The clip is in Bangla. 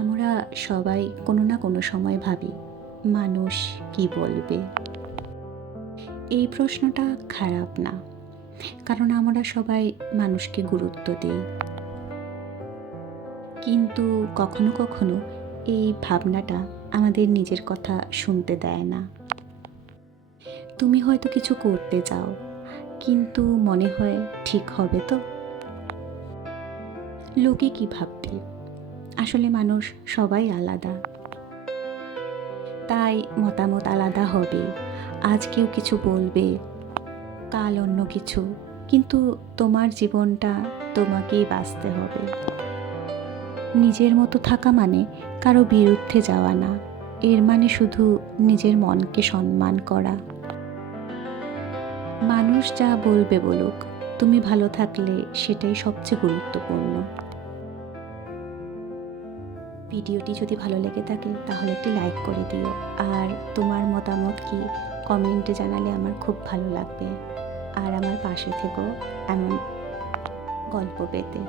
আমরা সবাই কোনো না কোনো সময় ভাবি, মানুষ কি বলবে? এই প্রশ্নটা খারাপ না, কারণ আমরা সবাই মানুষকে গুরুত্ব দিই। কিন্তু কখনো কখনো এই ভাবনাটা আমাদের নিজের কথা শুনতে দেয় না। তুমি হয়তো কিছু করতে চাও, কিন্তু মনে হয় ঠিক হবে তো? লোকে কি ভাববে? আসলে মানুষ সবাই আলাদা, তাই মতামত আলাদা হবে। আজ কেউ কিছু বলবে, কাল অন্য কিছু, কিন্তু তোমার জীবনটা তোমাকেই বাঁচতে হবে। নিজের মতো থাকা মানে কারো বিরুদ্ধে যাওয়া না, এর মানে শুধু নিজের মনকে সম্মান করা। মানুষ যা বলবে বলুক, তুমি ভালো থাকলে সেটাই সবচেয়ে গুরুত্বপূর্ণ। ভিডিওটি যদি ভালো লেগে থাকে তাহলে একটি লাইক করে দিও, আর তোমার মতামত কি কমেন্টে জানালে আমার খুব ভালো লাগবে। আর আমার পাশে থেকো এমন গল্প পেতে।